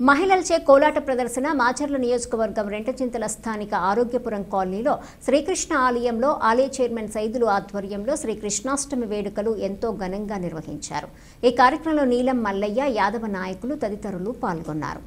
మహిళలచే కోలాట ప్రదర్శన మాచర్ల నియోజకవర్గం రెంటచింతల స్థానిక ఆరోగ్యపురం కాలనీలో శ్రీకృష్ణ ఆలయంలో ఆలయ చైర్మన్ సైదులు ఆధ్వర్యంలో శ్రీకృష్ణాష్టమి వేడుకలు ఎంతో ఘనంగా నిర్వహించారు. ఈ కార్యక్రమంలో నీలం మల్లయ్య, యాదవ నాయకులు తదితరులు పాల్గొన్నారు.